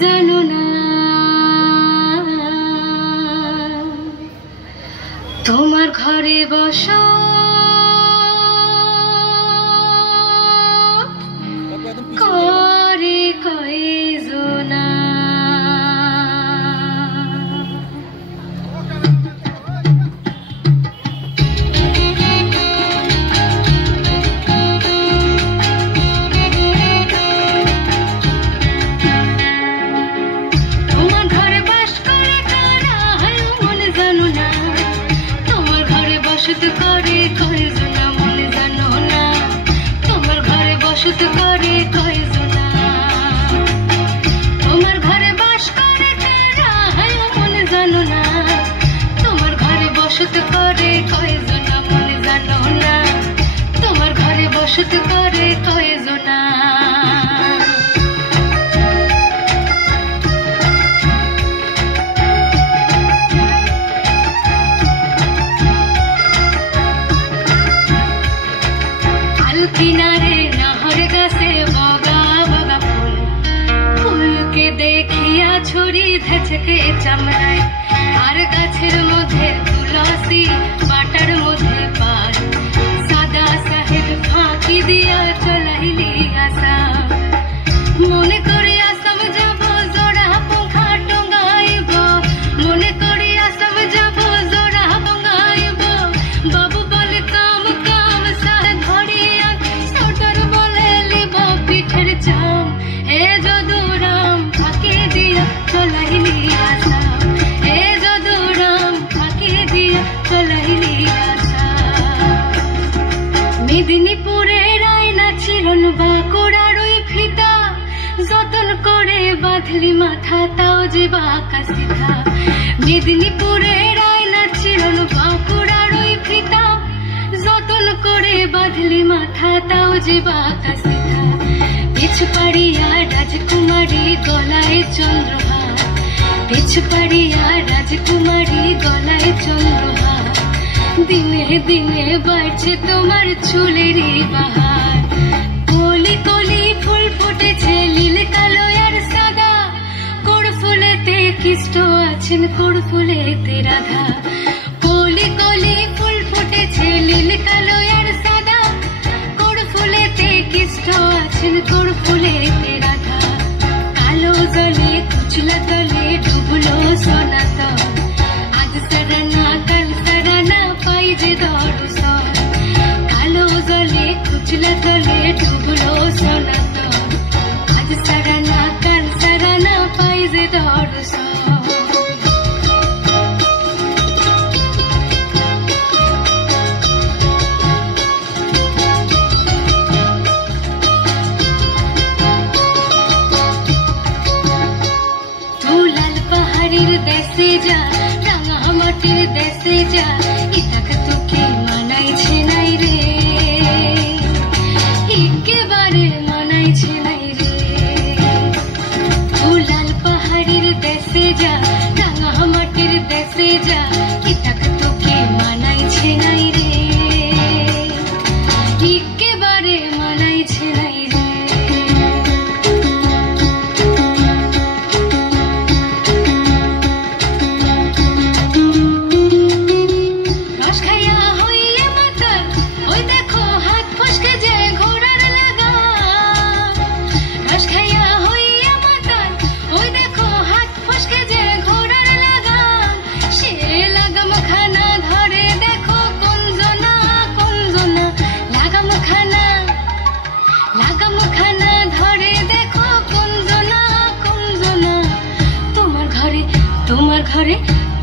জানো না তোমার ঘরে বসা করে কয়জনা করে কয়জনা মনে জানো না তোমার ঘরে বসত করে কয়জনা তোমার ঘরে বাস করে কারা হায় মনে জানো না তোমার ঘরে বসত করে কয়জনা মনে জানো না তোমার ঘরে বসত করে কয়জনা किनारे नहर गाছে बगा बगा फूल फूल के देखिया छुरी धचके चमड़ाय আর গাছের মধ্যে তুলসী পাতার মধ্যে পান সাদা সাহেব ফাঁকি দিয়া চলাইলি আসা মনে করি আসাম যাব জোড়া পঙ্খা টঙ্গাইব মনে করি আসাম যাব জোড়া পঙ্গাইব বাবু বলে কাম কাম সাহ ঘড়ি চাম এ যদুরাম ফাঁকি দিয়া চলাইলি আসা এ যদুরাম ফাঁকি দিয়া চলাইলি আসা মেদিনীপুরের আয়না চিরন বাঁকুড়ার ওই ফিতা যতন করে বাঁধলি মাথা তাও যে বাঁকা সিধা মেদিনীপুরের আয়না চিরন বাঁকুড়ার ওই ফিতা যতন করে বাঁধলি মাথা তাও যে বাঁকা সিধা পিছপাড়িয়া রাজকুমারী গলায় চন্দ্রহার পিছপাড়িয়া রাজকুমারী গলায় চন্দ্রহার দিনে দিনে বাড়ছে তোমার চুলেরই বাহার কলি কলি ফুল ফুটেছে নীল কালো আর সাদা কোড় ফুলেতে কৃষ্ণ আছেন কোড় ফুলেতে রাধা কলি কলি ফুল ফুটেছে নীল কালো আর সাদা কোড় ফুলেতে কৃষ্ণ আছেন কোড় ফুলেতে রাধা কালো জলে কুচলা তলে ডুবলো সনাতন আজ সারানা কাল সারানা পাই যে দর্শন কালো জলে কুচলা তলে ডুবলো সনাতন আজ সারানা কাল সারানা পাই যে দর্শন দেশে যা রাঙা মাটির দেশে যা ইটাকে তোকে মানাইছে নাই রে একেবারে মানাইছে নাই রে লাল পাহাড়ির দেশে যা রাঙা মাটির দেশে যা ইটাকে তোকে মানাইছে নাই রে একেবারে মানাইছে নাই রে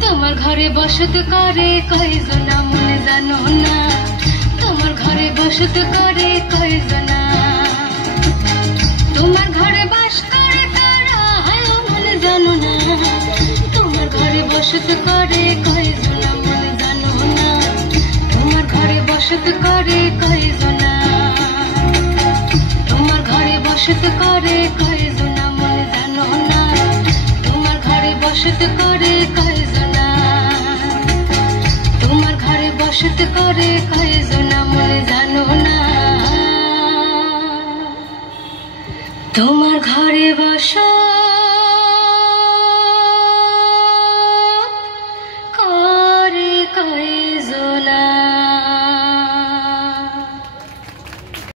তোমার ঘরে বসত করে কয়জনা মনে জানো না তোমার ঘরে বসত করে কয়জনা তোমার ঘরে বাস করে তারা হায় মনে জানো না তোমার ঘরে বসত করে কয়জনা মনে জানো না তোমার ঘরে বসত করে কয়জনা তোমার ঘরে বসত করে কয়জনা মনে জানো না তোমার ঘরে বসত করে কয়জনা তোমার ঘরে বসত করে কয়জনা মনে জানো না তোমার ঘরে বসা